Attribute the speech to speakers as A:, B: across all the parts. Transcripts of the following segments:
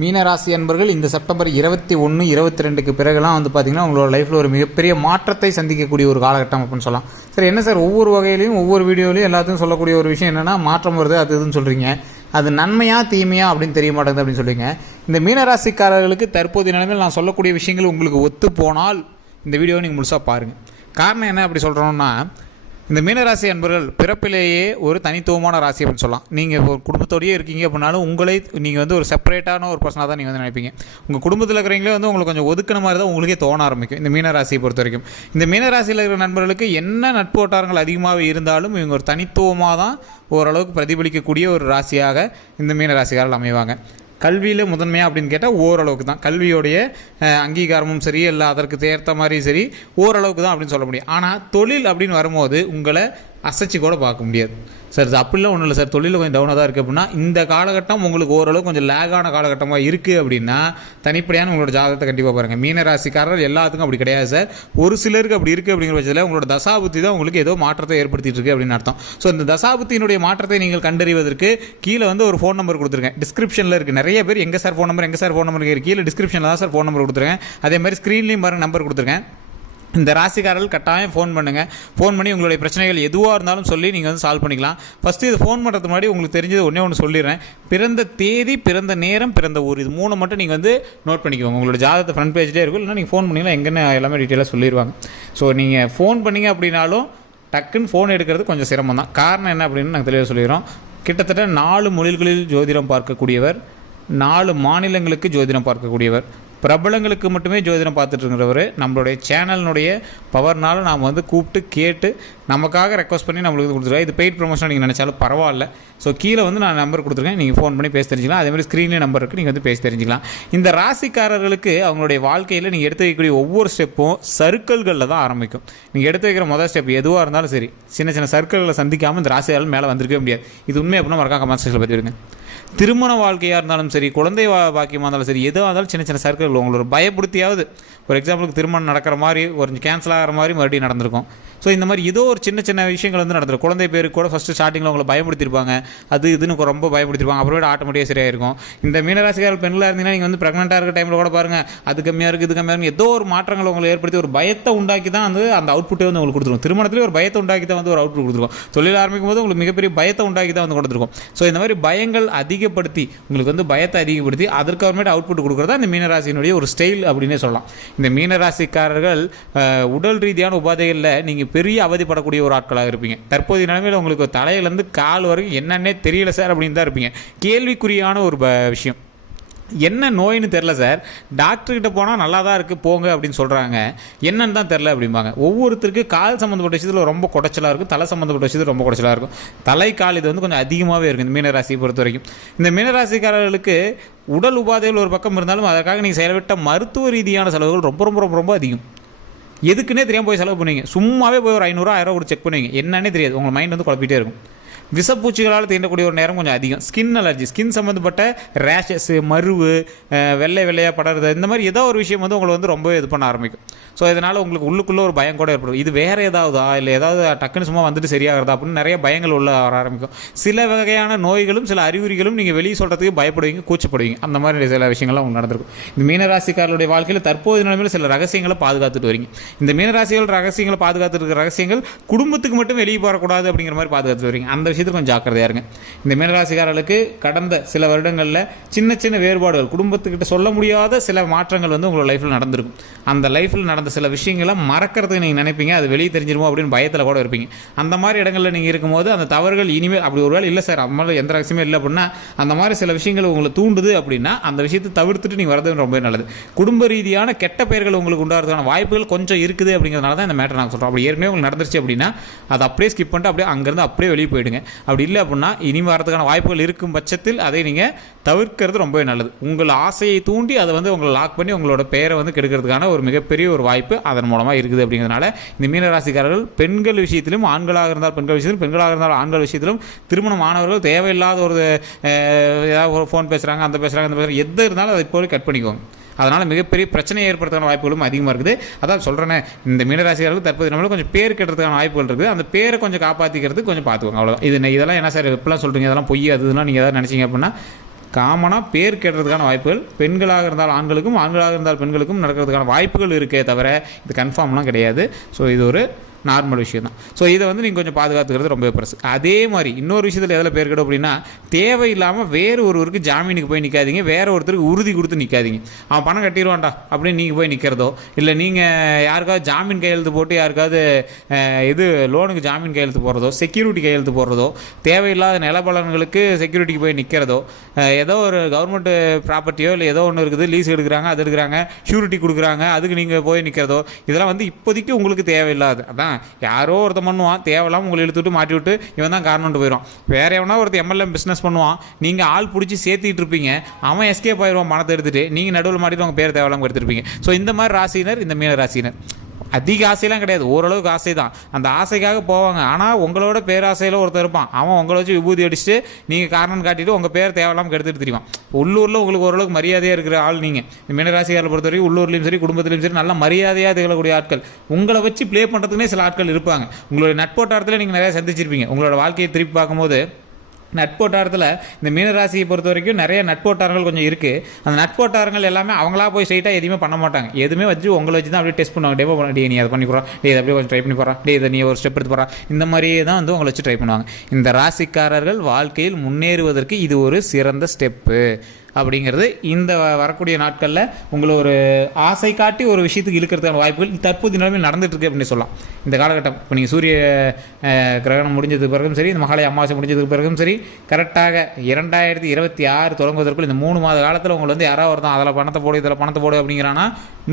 A: மீனராசி அன்பர்கள் இந்த செப்டம்பர் இருபத்தி ஒன்று இருபத்தி ரெண்டுக்கு பிறகுலாம் வந்து பார்த்தீங்கன்னா உங்களோட லைஃப்பில் ஒரு மிகப்பெரிய மாற்றத்தை சந்திக்கக்கூடிய ஒரு காலகட்டம் அப்படின்னு சொல்லலாம் சார் என்ன சார் ஒவ்வொரு வகையிலையும் ஒவ்வொரு வீடியோலையும் எல்லாத்தையும் சொல்லக்கூடிய ஒரு விஷயம் என்னென்னா மாற்றம் வருது அது இதுன்னு சொல்கிறீங்க அது நன்மையா தீமையா அப்படின்னு தெரிய மாட்டேங்குது அப்படின்னு சொல்லுவீங்க இந்த மீனராசிக்காரர்களுக்கு தற்போதைய நிலைமையில் நான் சொல்லக்கூடிய விஷயங்கள் உங்களுக்கு ஒத்து போனால் இந்த வீடியோவை நீங்கள் முழுசாக பாருங்கள் காரணம் என்ன அப்படி சொல்கிறோன்னா இந்த மீனராசி அன்பர்கள் பிறப்பிலேயே ஒரு தனித்துவமான ராசி அப்படின்னு சொல்லலாம் நீங்கள் ஒரு குடும்பத்தோடையே இருக்கீங்க அப்படின்னாலும் உங்களை நீங்கள் வந்து ஒரு செப்பரேட்டான ஒரு பர்சனாக தான் நீங்கள் வந்து நினைப்பீங்க உங்கள் குடும்பத்தில் இருக்கிறீங்களே வந்து உங்களுக்கு கொஞ்சம் ஒதுக்கின மாதிரி தான் உங்களுக்கே தோண ஆரம்பிக்கும் இந்த மீனராசியை பொறுத்த வரைக்கும் இந்த மீனராசியில் இருக்கிற நண்பர்களுக்கு என்ன நட்பு வட்டாரங்கள் அதிகமாக இருந்தாலும் இவங்க ஒரு தனித்துவமாக தான் ஓரளவுக்கு பிரதிபலிக்கக்கூடிய ஒரு ராசியாக இந்த மீனராசிக்காரர்கள் அமைவாங்க கல்வியில் முதன்மையாக அப்படின்னு கேட்டால் ஓரளவுக்கு தான் கல்வியோடைய அங்கீகாரமும் சரி இல்லை அதற்கு ஏற்ற மாதிரியும் சரி ஓரளவுக்கு தான் அப்படின்னு சொல்ல முடியும் ஆனால் தொழில் அப்படின்னு வரும்போது உங்களை அசைச்சு கூட பார்க்க முடியாது சார் அப்படிலாம் ஒன்றும் இல்லை சார் தொழிலில் கொஞ்சம் டவுனாக தான் இருக்குது அப்படின்னா இந்த காலகட்டம் உங்களுக்கு ஓரளவு கொஞ்சம் லேகான காலகட்டமாக இருக்குது அப்படின்னா தனிப்படையான உங்களோட ஜாதகத்தை கண்டிப்பாக பாருங்கள் மீனராசிக்காரர் எல்லாத்துக்கும் அப்படி கிடையாது சார் ஒரு சிலருக்கு அப்படி இருக்குது அப்படிங்கிற பட்சத்தில் உங்களோட தசாபுத்தி தான் உங்களுக்கு ஏதோ மாற்றத்தை ஏற்படுத்திட்டு இருக்கு அப்படின்னு அர்த்தம் ஸோ இந்த தசாபுத்தியினுடைய மாற்றத்தை நீங்கள் கண்டறிவதற்கு கீழே வந்து ஒரு ஃபோன் நம்பர் கொடுத்துருக்கேன் டிஸ்கிரிப்ஷனில் இருக்குது நிறைய பேர் எங்கே சார் ஃபோன் நம்பர் எங்கே சார் ஃபோன் நம்பர் கீழே டிஸ்கிரிப்ஷனில் தான் சார் ஃபோன் நம்பர் கொடுத்துருக்கேன் அதே மாதிரி ஸ்க்ரீன்லேயும் பாருங்கள் நம்பர் கொடுத்துருக்கேன் இந்த ராசிக்காரர்கள் கட்டாயம் ஃபோன் பண்ணுங்கள் ஃபோன் பண்ணி உங்களுடைய பிரச்சனைகள் எதுவாக இருந்தாலும் சொல்லி நீங்கள் வந்து சால்வ் பண்ணிக்கலாம் ஃபஸ்ட்டு இது ஃபோன் பண்ணுறது முன்னாடி உங்களுக்கு தெரிஞ்சது ஒன்றே ஒன்று சொல்லிடுறேன் பிறந்த தேதி பிறந்த நேரம் பிறந்த ஊர் இது மூணு மட்டும் நீங்கள் வந்து நோட் பண்ணிக்கோங்க உங்களோட ஜாதகத்தை ஃப்ரண்ட் பேஜ்லேயே இருக்கும் இல்லைனா நீங்கள் ஃபோன் பண்ணிங்கன்னா எங்கன்னு எல்லாமே டீட்டெயிலாக சொல்லிடுவாங்க ஸோ நீங்கள் ஃபோன் பண்ணிங்க அப்படின்னாலும் டக்குன்னு ஃபோன் எடுக்கிறது கொஞ்சம் சிரமம் தான் காரணம் என்ன அப்படின்னு நாங்கள் தெளிவாக சொல்லிடுறோம் கிட்டத்தட்ட நாலு மொழிகளில் ஜோதிடம் பார்க்கக்கூடியவர் நாலு மாநிலங்களுக்கு ஜோதிடம் பார்க்கக்கூடியவர் பிரபலங்களுக்கு மட்டுமே ஜோதிடம் பார்த்துட்ருக்கிறவர் நம்மளுடைய சேனலினுடைய பவர்னால் நாம் வந்து கூப்பிட்டு கேட்டு நமக்காக ரெக்வஸ்ட் பண்ணி நம்மளுக்கு கொடுத்துருக்கோம் இது பெய்ட் ப்ரொமோஷன் நீங்கள் நினச்சாலும் பரவாயில்ல ஸோ கீழே வந்து நான் நம்பர் கொடுத்துருக்கேன் நீங்கள் ஃபோன் பண்ணி பேச தெரிஞ்சிக்கலாம் அதேமாதிரி ஸ்க்ரீன்லேயே நம்பர் இருக்குது நீங்கள் வந்து பேசி தெரிஞ்சுக்கலாம் இந்த ராசிக்காரர்களுக்கு அவங்களுடைய வாழ்க்கையில் நீங்கள் எடுத்து வைக்கக்கூடிய ஒவ்வொரு ஸ்டெப்பும் சர்க்கிள்களில் தான் ஆரம்பிக்கும் நீங்கள் எடுத்து வைக்கிற மொதல் ஸ்டெப் எதுவாக இருந்தாலும் சரி சின்ன சின்ன சர்க்கிள்களை சந்திக்காமல் இந்த ராசியால் மேலே வந்திருக்கவே முடியாது இது உண்மை அப்படின்னா மறக்காம கமெண்ட் செக்ஷனில் பற்றி திருமண வாழ்க்கையாக இருந்தாலும் சரி குழந்தை பாக்கியமாக இருந்தாலும் சரி எதுவாக இருந்தாலும் சின்ன சின்ன சர்க்கிள் உங்களோட பயப்படுத்தியாவது ஃபார் எக்ஸாம்பிளுக்கு திருமணம் நடக்கிற மாதிரி ஒரு கேன்சல் ஆகிற மாதிரி மறுபடியும் நடந்திருக்கும் ஸோ இந்த மாதிரி ஏதோ ஒரு சின்ன சின்ன விஷயங்கள் வந்து நடந்திருக்கும் குழந்தை பேருக்கு கூட ஃபஸ்ட்டு ஸ்டார்டிங்கில் உங்களை பயப்படுத்திருப்பாங்க அது இதுன்னு ரொம்ப பயப்படுத்திருப்பாங்க விட ஆட்டோமேட்டிக்காக சரியாக இருக்கும் இந்த மீனராசிக்கார பெண்களாக இருந்தீங்கன்னா நீங்கள் வந்து ப்ரெக்னெண்ட்டாக இருக்க டைமில் கூட பாருங்கள் அது கம்மியாக இருக்குது இது கம்மியாக இருக்குது ஏதோ ஒரு மாற்றங்களை உங்களை ஏற்படுத்தி ஒரு பயத்தை உண்டாக்கி தான் வந்து அந்த அவுட்புட்டே வந்து உங்களுக்கு கொடுத்துருவோம் திருமணத்துலேயே ஒரு பயத்தை உண்டாக்கி தான் வந்து ஒரு அவுட்புட் கொடுத்துருவோம் தொழில் ஆரம்பிக்கும் போது உங்களுக்கு மிகப்பெரிய பயத்தை உண்டாக்கி தான் வந்து கொடுத்துருக்கும் ஸோ இந்த மாதிரி பயங்கள் அதிக அதிகப்படுத்தி உங்களுக்கு வந்து பயத்தை அதிகப்படுத்தி அதற்கு அப்புறமேட்டு அவுட்புட் கொடுக்குறதா இந்த மீனராசினுடைய ஒரு ஸ்டைல் அப்படின்னே சொல்லலாம் இந்த மீனராசிக்காரர்கள் உடல் ரீதியான உபாதைகளில் நீங்கள் பெரிய அவதிப்படக்கூடிய ஒரு ஆட்களாக இருப்பீங்க தற்போதைய நிலைமையில் உங்களுக்கு தலையிலேருந்து கால் வரைக்கும் என்னன்னே தெரியல சார் அப்படின்னு தான் இருப்பீங்க கேள்விக்குறியான ஒரு விஷயம் என்ன நோயின்னு தெரில சார் டாக்டர்கிட்ட போனால் நல்லா தான் இருக்குது போங்க அப்படின்னு சொல்கிறாங்க என்னன்னு தான் தெரில அப்படிம்பாங்க ஒவ்வொருத்தருக்கு கால் சம்மந்தப்பட்ட விஷயத்தில் ரொம்ப குடைச்சலாக இருக்கும் தலை சம்மந்தப்பட்ட விஷயத்தில் ரொம்ப குடைச்சலாக இருக்கும் தலை கால் இது வந்து கொஞ்சம் அதிகமாகவே இருக்குது இந்த மீனராசியை பொறுத்த வரைக்கும் இந்த மீனராசிக்காரர்களுக்கு உடல் உபாதைகள் ஒரு பக்கம் இருந்தாலும் அதற்காக நீங்கள் செயல்பட்ட மருத்துவ ரீதியான செலவுகள் ரொம்ப ரொம்ப ரொம்ப ரொம்ப அதிகம் எதுக்குன்னே தெரியாமல் போய் செலவு பண்ணுவீங்க சும்மாவே போய் ஒரு ஐநூறுரூவா ஆயிரம் ஒரு செக் பண்ணுவீங்க என்னன்னே தெரியாது உங்கள் மைண்ட் வந்து குழப்பிட்டே இருக்கும் விஷப்பூச்சிகளால் தீண்டக்கூடிய ஒரு நேரம் கொஞ்சம் அதிகம் ஸ்கின் அலர்ஜி ஸ்கின் சம்மந்தப்பட்ட ரேஷஸு மருவு வெள்ளை வெள்ளையாக படறது இந்த மாதிரி ஏதோ ஒரு விஷயம் வந்து உங்களை வந்து ரொம்பவே இது பண்ண ஆரம்பிக்கும் ஸோ இதனால் உங்களுக்கு உள்ளுக்குள்ளே ஒரு பயம் கூட ஏற்படும் இது வேறு ஏதாவதா இல்லை ஏதாவது டக்குன்னு சும்மா வந்துட்டு சரியாகிறதா அப்படின்னு நிறைய பயங்கள் உள்ள வர ஆரம்பிக்கும் சில வகையான நோய்களும் சில அறிகுறிகளும் நீங்கள் வெளியே சொல்கிறதுக்கு பயப்படுவீங்க கூச்சப்படுவீங்க அந்த மாதிரி சில விஷயங்கள்லாம் உங்களுக்கு நடந்திருக்கும் இந்த மீனராசிக்காரருடைய வாழ்க்கையில் தற்போது நிலைமையில் சில ரகசியங்களை பாதுகாத்துட்டு வரீங்க இந்த மீனராசிகள் ரகசியங்களை பாதுகாத்துருக்கிற ரகசியங்கள் குடும்பத்துக்கு மட்டும் வெளியே போகக்கூடாது அப்படிங்கிற மாதிரி பாதுகாத்து வரீங்க அந்த விஷயம் விஷயத்தில் கொஞ்சம் ஜாக்கிரதையாக இருங்க இந்த மீனராசிக்காரர்களுக்கு கடந்த சில வருடங்களில் சின்ன சின்ன வேறுபாடுகள் குடும்பத்துக்கிட்ட சொல்ல முடியாத சில மாற்றங்கள் வந்து உங்களோட லைஃப்பில் நடந்திருக்கும் அந்த லைஃப்பில் நடந்த சில விஷயங்களை மறக்கிறதுக்கு நீங்கள் நினைப்பீங்க அது வெளியே தெரிஞ்சிருமோ அப்படின்னு பயத்தில் கூட இருப்பீங்க அந்த மாதிரி இடங்களில் நீங்கள் இருக்கும்போது அந்த தவறுகள் இனிமேல் அப்படி ஒரு வேலை இல்லை சார் அம்மாவில் எந்த ரகசியமே இல்லை அப்படின்னா அந்த மாதிரி சில விஷயங்கள் உங்களை தூண்டுது அப்படின்னா அந்த விஷயத்தை தவிர்த்துட்டு நீங்கள் வரது ரொம்ப நல்லது குடும்ப ரீதியான கெட்ட பெயர்கள் உங்களுக்கு உண்டாகிறதுக்கான வாய்ப்புகள் கொஞ்சம் இருக்குது அப்படிங்கிறதுனால தான் இந்த மேட்டர் நான் சொல்கிறோம் அப்படி ஏற்கனவே உங்களுக்கு நடந்துருச்சு அப்படின்னா அதை அப்படியே ஸ்கிப் பண்ணிட்டு அப்படியே அங்கேருந்து அப்படியே வெளியே போயிடுங்க அப்படி இல்லை அப்படின்னா இனி வரதுக்கான வாய்ப்புகள் இருக்கும் பட்சத்தில் அதை நீங்கள் தவிர்க்கிறது ரொம்பவே நல்லது உங்கள் ஆசையை தூண்டி அதை வந்து உங்களை லாக் பண்ணி உங்களோட பெயரை வந்து கெடுக்கிறதுக்கான ஒரு மிகப்பெரிய ஒரு வாய்ப்பு அதன் மூலமாக இருக்குது அப்படிங்கிறதுனால இந்த மீனராசிக்காரர்கள் பெண்கள் விஷயத்திலும் ஆண்களாக இருந்தால் பெண்கள் விஷயத்திலும் பெண்களாக இருந்தால் ஆண்கள் விஷயத்திலும் திருமணம் ஆனவர்கள் தேவையில்லாத ஒரு ஏதாவது ஒரு ஃபோன் பேசுகிறாங்க அந்த பேசுகிறாங்க அந்த பேசுகிறாங்க எது இருந்தாலும் அதை இப்போ கட் பண்ணிக்கோங்க அதனால் மிகப்பெரிய பிரச்சனை ஏற்படுத்துகிற வாய்ப்புகளும் அதிகமாக இருக்குது அதான் சொல்கிறேன் இந்த மீனராசிகளுக்கு தற்போது நம்மளும் கொஞ்சம் பேர் கெட்டுறதுக்கான வாய்ப்புகள் இருக்குது அந்த பேரை கொஞ்சம் காப்பாற்றிக்கிறதுக்கு கொஞ்சம் பார்த்துக்கோங்க அவ்வளோ இது இதெல்லாம் என்ன சார் இப்பெல்லாம் சொல்கிறீங்க இதெல்லாம் பொய் அதுன்னா நீங்கள் எதாவது நினச்சிங்க அப்படின்னா காமனாக பேர் கேட்டுறதுக்கான வாய்ப்புகள் பெண்களாக இருந்தால் ஆண்களுக்கும் ஆண்களாக இருந்தால் பெண்களுக்கும் நடக்கிறதுக்கான வாய்ப்புகள் இருக்கே தவிர இது கன்ஃபார்ம்லாம் கிடையாது ஸோ இது ஒரு நார்மல் விஷயம் தான் ஸோ இதை வந்து நீங்கள் கொஞ்சம் பாதுகாத்துக்கிறது ரொம்ப பெருசு அதே மாதிரி இன்னொரு விஷயத்தில் எதில் பேர்கிடும் அப்படின்னா தேவையில்லாமல் வேறு ஒருவருக்கு ஜாமீனுக்கு போய் நிற்காதீங்க வேறு ஒருத்தருக்கு உறுதி கொடுத்து நிற்காதீங்க அவன் பணம் கட்டிடுவான்டா அப்படின்னு நீங்கள் போய் நிற்கிறதோ இல்லை நீங்கள் யாருக்காவது ஜாமீன் கையெழுத்து போட்டு யாருக்காவது இது லோனுக்கு ஜாமீன் கையெழுத்து போடுறதோ செக்யூரிட்டி கையெழுத்து போடுறதோ தேவையில்லாத நிலபலன்களுக்கு செக்யூரிட்டிக்கு போய் நிற்கிறதோ ஏதோ ஒரு கவர்மெண்ட் ப்ராப்பர்ட்டியோ இல்லை ஏதோ ஒன்று இருக்குது லீஸ் எடுக்கிறாங்க அது எடுக்கிறாங்க ஷூரிட்டி கொடுக்குறாங்க அதுக்கு நீங்கள் போய் நிற்கிறதோ இதெல்லாம் வந்து இப்போதைக்கு உங்களுக்கு தேவையில்லாது அதான் யாரோ ஒருத்தன் பண்ணுவான் தேவையில்லாமல் உங்களை இழுத்துட்டு மாட்டி விட்டு இவன் தான் காரணம்ட்டு போயிடும் வேறு எவனா ஒருத்தர் எம்எல்ஏ பிஸ்னஸ் பண்ணுவான் நீங்கள் ஆள் பிடிச்சி சேர்த்திட்டு இருப்பீங்க அவன் எஸ்கேப் ஆயிடுவான் மனத்தை எடுத்துகிட்டு நீங்கள் நடுவில் மாட்டிட்டு உங்கள் பேர் தேவையில்லாமல் எடுத்துருப்பீங்க ஸோ இந்த மாதிரி ராசினர் இந்த மீன ராசினர் அதிக ஆசையெல்லாம் கிடையாது ஓரளவுக்கு ஆசை தான் அந்த ஆசைக்காக போவாங்க ஆனால் உங்களோட பேராசையில் ஒருத்தர் இருப்பான் அவன் உங்களை வச்சு விபூதி அடிச்சுட்டு நீங்கள் காரணம் காட்டிட்டு உங்கள் பேர் தேவையில்லாமல் கெடுத்துட்டு தெரியுவான் உள்ளூரில் உங்களுக்கு ஓரளவுக்கு மரியாதையாக இருக்கிற ஆள் நீங்கள் மீனராசிக்காரரை பொறுத்த வரைக்கும் உள்ளூர்லேயும் சரி குடும்பத்துலையும் சரி நல்ல மரியாதையாக திகழக்கூடிய ஆட்கள் உங்களை வச்சு ப்ளே பண்ணுறதுக்குமே சில ஆட்கள் இருப்பாங்க உங்களுடைய நட்போட்டாரத்தில் நீங்கள் நிறையா சந்திச்சிருப்பீங்க உங்களோட வாழ்க்கையை திருப்பி பார்க்கும்போது நட்போட்டாரத்தில் இந்த மீனராசியை பொறுத்த வரைக்கும் நிறைய நட்போட்டாரங்கள் கொஞ்சம் இருக்குது அந்த நட்போட்டாரங்கள் எல்லாமே அவங்களா போய் ஸ்ட்ரைட்டாக எதுவுமே பண்ண மாட்டாங்க எதுவுமே வச்சு உங்களை வச்சு தான் அப்படியே டெஸ்ட் பண்ணுவாங்க டே பண்ண டே நீ அதை பண்ணிக்கிறோம் டே இதை அப்படியே கொஞ்சம் ட்ரை பண்ணி போகிறான் டே இதை நீ ஒரு ஸ்டெப் எடுத்து போகிறா இந்த மாதிரியே தான் வந்து உங்களை வச்சு ட்ரை பண்ணுவாங்க இந்த ராசிக்காரர்கள் வாழ்க்கையில் முன்னேறுவதற்கு இது ஒரு சிறந்த ஸ்டெப்பு அப்படிங்கிறது இந்த வரக்கூடிய நாட்களில் உங்களை ஒரு ஆசை காட்டி ஒரு விஷயத்துக்கு இழுக்கிறதுக்கான வாய்ப்புகள் தற்போது நிலைமை நடந்துகிட்ருக்கு அப்படின்னு சொல்லலாம் இந்த காலகட்டம் இப்போ நீங்கள் சூரிய கிரகணம் முடிஞ்சதுக்கு பிறகும் சரி இந்த மகாலய அமாவாசை முடிஞ்சதுக்கு பிறகும் சரி கரெக்டாக இரண்டாயிரத்தி இருபத்தி ஆறு தொடங்குவதற்குள் இந்த மூணு மாத காலத்தில் உங்களை வந்து யாராவது ஒருத்தான் அதில் பணத்தை போடு இதில் பணத்தை போடு அப்படிங்கிறான்னா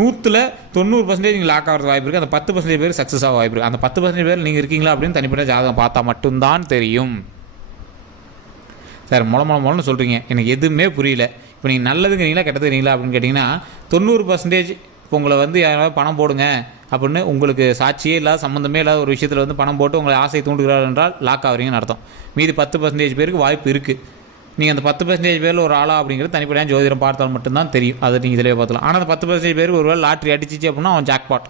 A: நூற்றில் தொண்ணூறு பர்சன்டேஜ் நீங்கள் லாக் ஆகிறது வாய்ப்பு இருக்குது அந்த பத்து பர்சன்டேஜ் பேர் சக்ஸஸ் ஆக வாய்ப்பு இருக்குது அந்த பத்து பர்சன்டேஜ் பேர் நீங்கள் இருக்கீங்களா அப்படின்னு தனிப்பட்ட ஜாதகம் பார்த்தா மட்டும்தான் தெரியும் சார் மொள மொழ மொழன்னு சொல்கிறீங்க எனக்கு எதுவுமே புரியல இப்போ நீங்கள் நல்லதுங்கிறீங்களா கெட்டதுங்கிறீங்களா அப்படின்னு கேட்டிங்கன்னா தொண்ணூறு பர்சன்டேஜ் இப்போ உங்களை வந்து யாராவது பணம் போடுங்க அப்படின்னு உங்களுக்கு சாட்சியே இல்லாத சம்மந்தமே இல்லாத ஒரு விஷயத்தில் வந்து பணம் போட்டு உங்களை ஆசை தூண்டுகிறார் என்றால் லாக் ஆகிறீங்கன்னு அர்த்தம் மீதி பத்து பர்சன்டேஜ் பேருக்கு வாய்ப்பு இருக்குது நீங்கள் அந்த பத்து பர்சன்டேஜ் பேரில் ஒரு ஆளா அப்படிங்கிறது தனிப்படையாக ஜோதிடம் பார்த்தால் மட்டும்தான் தெரியும் அதை நீங்கள் இதில் பார்த்தலாம் ஆனால் அந்த பத்து பர்சன்டேஜ் பேருக்கு ஒரு வேலை லாட்ரி அடிச்சிச்சு அப்படின்னா அவன் ஜாக்பாட்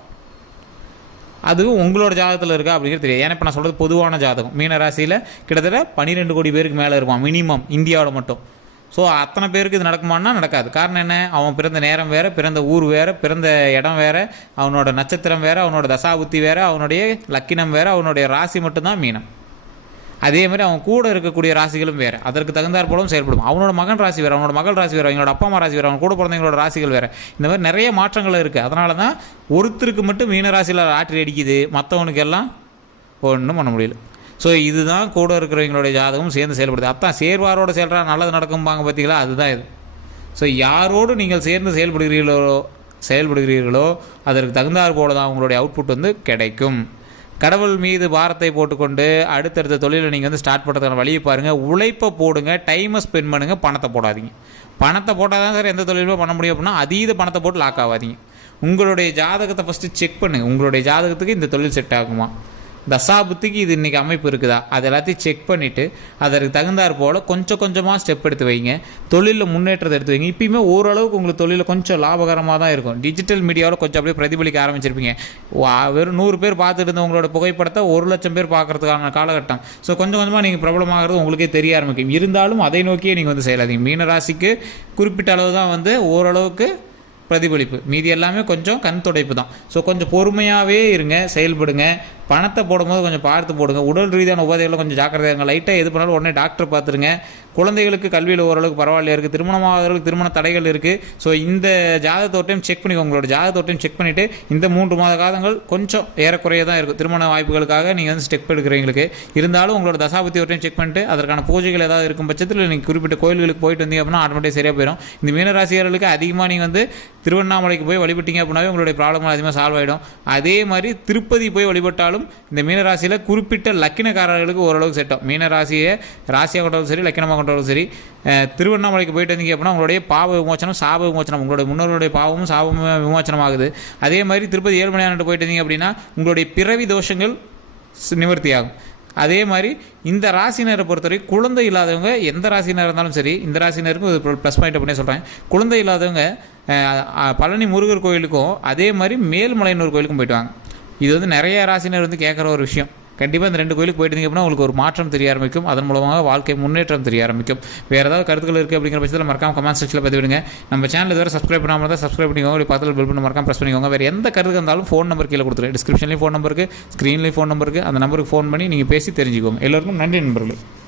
A: அதுவும் உங்களோட ஜாதகத்தில் இருக்கா அப்படிங்கிறது தெரியாது ஏன்னா இப்போ நான் சொல்கிறது பொதுவான ஜாதகம் மீன ராசியில் கிட்டத்தட்ட பன்னிரெண்டு கோடி பேருக்கு மேலே இருப்பான் மினிமம் இந்தியாவில் மட்டும் ஸோ அத்தனை பேருக்கு இது நடக்குமானா நடக்காது காரணம் என்ன அவன் பிறந்த நேரம் வேறு பிறந்த ஊர் வேறு பிறந்த இடம் வேறு அவனோட நட்சத்திரம் வேறு அவனோட தசாபுத்தி வேறு அவனுடைய லக்கினம் வேறு அவனுடைய ராசி மட்டும்தான் மீனம் அதே மாதிரி அவன் கூட இருக்கக்கூடிய ராசிகளும் வேறு அதற்கு தகுந்தார் போலவும் செயல்படும் அவனோட மகன் ராசி வேறு அவனோட மகள் ராசி வேறு அவங்களோட அப்பா அம்மா ராசி வேறு அவங்க கூட பிறந்தவங்களோட ராசிகள் வேறு இந்த மாதிரி நிறைய மாற்றங்கள் இருக்குது அதனால தான் ஒருத்தருக்கு மட்டும் மீன ராசியில் ஆற்றி அடிக்குது மற்றவனுக்கு எல்லாம் ஒன்றும் பண்ண முடியல ஸோ இதுதான் கூட இருக்கிறவங்களுடைய ஜாதகம் சேர்ந்து செயல்படுது அதான் சேர்வாரோட செயல்றா நல்லது நடக்கும்பாங்க பார்த்தீங்களா அதுதான் இது ஸோ யாரோடு நீங்கள் சேர்ந்து செயல்படுகிறீர்களோ செயல்படுகிறீர்களோ அதற்கு தகுந்தாற் தான் அவங்களுடைய அவுட்புட் வந்து கிடைக்கும் கடவுள் மீது பாரத்தை போட்டுக்கொண்டு அடுத்தடுத்த தொழிலை நீங்கள் வந்து ஸ்டார்ட் பண்ணுறதுக்கான வழியை பாருங்கள் உழைப்பை போடுங்க டைமை ஸ்பெண்ட் பண்ணுங்கள் பணத்தை போடாதீங்க பணத்தை போட்டால் தான் சார் எந்த தொழிலுமே பண்ண முடியும் அப்படின்னா அதீத பணத்தை போட்டு லாக் ஆகாதீங்க உங்களுடைய ஜாதகத்தை ஃபஸ்ட்டு செக் பண்ணுங்கள் உங்களுடைய ஜாதகத்துக்கு இந்த தொழில் செட் ஆகுமா தசாபுத்திக்கு இது இன்றைக்கி அமைப்பு இருக்குதா அது எல்லாத்தையும் செக் பண்ணிவிட்டு அதற்கு தகுந்தாற் போல் கொஞ்சம் கொஞ்சமாக ஸ்டெப் எடுத்து வைங்க தொழிலில் முன்னேற்றத்தை எடுத்து வைங்க இப்பயுமே ஓரளவுக்கு உங்களுக்கு தொழிலில் கொஞ்சம் லாபகரமாக தான் இருக்கும் டிஜிட்டல் மீடியாவில் கொஞ்சம் அப்படியே பிரதிபலிக்க ஆரம்பிச்சிருப்பீங்க வெறும் நூறு பேர் பார்த்துட்டு இருந்தவங்களோட புகைப்படத்தை ஒரு லட்சம் பேர் பார்க்குறதுக்கான காலகட்டம் ஸோ கொஞ்சம் கொஞ்சமாக நீங்கள் பிரபலமாகிறது உங்களுக்கே தெரிய ஆரம்பிக்கும் இருந்தாலும் அதை நோக்கியே நீங்கள் வந்து செய்யலாதீங்க மீனராசிக்கு குறிப்பிட்ட அளவு தான் வந்து ஓரளவுக்கு பிரதிபலிப்பு மீதி எல்லாமே கொஞ்சம் கண் துடைப்பு தான் ஸோ கொஞ்சம் பொறுமையாகவே இருங்க செயல்படுங்க பணத்தை போடும்போது கொஞ்சம் பார்த்து போடுங்க உடல் ரீதியான உபாதைகளை கொஞ்சம் ஜாக்கிரதையாக இருங்க லைட்டாக எது பண்ணாலும் உடனே டாக்டர் பார்த்துருங்க குழந்தைகளுக்கு கல்வியில் ஓரளவுக்கு பரவாயில்ல இருக்குது திருமணமாகவர்களுக்கு திருமண தடைகள் இருக்குது ஸோ இந்த ஜாதத்தோட்டையும் செக் பண்ணி உங்களோட ஜாதகத்தோட்டையும் செக் பண்ணிவிட்டு இந்த மூன்று மாத காலங்கள் கொஞ்சம் ஏறக்குறைய தான் இருக்கும் திருமண வாய்ப்புகளுக்காக நீங்கள் வந்து ஸ்டெப் எடுக்கிறீங்களுக்கு இருந்தாலும் உங்களோட தசாபத்தியோட்டையும் செக் பண்ணிட்டு அதற்கான பூஜைகள் ஏதாவது இருக்கும் பட்சத்தில் நீங்கள் குறிப்பிட்ட கோயில்களுக்கு போயிட்டு வந்தீங்க அப்படின்னா ஆட்டோமேட்டிக் சரியாக போயிடும் இந்த மீனராசியர்களுக்கு அதிகமாக நீங்கள் வந்து திருவண்ணாமலைக்கு போய் வழிபட்டீங்க அப்படின்னாவே உங்களுடைய ப்ராப்ளம் அதிகமாக சால்வ் ஆகிடும் அதே மாதிரி திருப்பதி போய் வழிபட்டாலும் இருந்தாலும் இந்த மீனராசியில் குறிப்பிட்ட லக்கினக்காரர்களுக்கு ஓரளவுக்கு செட்டம் மீனராசியை ராசியாக கொண்டாலும் சரி லக்கினமாக கொண்டாலும் சரி திருவண்ணாமலைக்கு போயிட்டு வந்தீங்க அப்படின்னா உங்களுடைய பாவ விமோச்சனம் சாப விமோச்சனம் உங்களுடைய முன்னோர்களுடைய பாவமும் சாபமும் விமோச்சனம் ஆகுது அதே மாதிரி திருப்பதி ஏழுமலையான்ட்டு போயிட்டு இருந்தீங்க அப்படின்னா உங்களுடைய பிறவி தோஷங்கள் நிவர்த்தியாகும் அதே மாதிரி இந்த ராசினரை பொறுத்தவரை குழந்தை இல்லாதவங்க எந்த ராசினராக இருந்தாலும் சரி இந்த ராசினருக்கும் இது ப்ளஸ் பாயிண்ட் அப்படின்னே சொல்கிறேன் குழந்தை இல்லாதவங்க பழனி முருகர் கோயிலுக்கும் அதே மாதிரி மேல்மலையனூர் கோயிலுக்கும் போயிட்டு வாங்க இது வந்து நிறைய ராசினர் வந்து கேட்குற ஒரு விஷயம் கண்டிப்பாக இந்த ரெண்டு கோயிலுக்கு போயிட்டு அப்படின்னா உங்களுக்கு ஒரு மாற்றம் தெரிய ஆரம்பிக்கும் அதன் மூலமாக வாழ்க்கை முன்னேற்றம் தெரிய ஆரம்பிக்கும் வேறு ஏதாவது கருத்துக்கள் இருக்குது அப்படிங்கிற பட்சத்தில் மறக்காம கமெண்ட் செக்ஷனில் பதிவிடுங்க நம்ம சேனல் இதுவரை சப்ஸ்கிரைப் பண்ணாமல் தான் சப்ஸ்கிரைப் பண்ணிக்கோங்க ஒரு பார்த்து பில் பண்ண மறக்காம ப்ரெஸ் பண்ணிக்கோங்க வேறு எந்த கருத்துக்கு இருந்தாலும் ஃபோன் நம்பர் கீழே கொடுத்துருங்க டிஸ்கிரிப்ஷன்லேயும் ஃபோன் நம்பருக்கு ஸ்க்ரீன்லேயும் ஃபோன் நம்பருக்கு அந்த நம்பருக்கு ஃபோன் பண்ணி நீங்கள் பேசி தெரிஞ்சுக்கோங்க எல்லோருக்கும் நன்றி நண்பர்கள்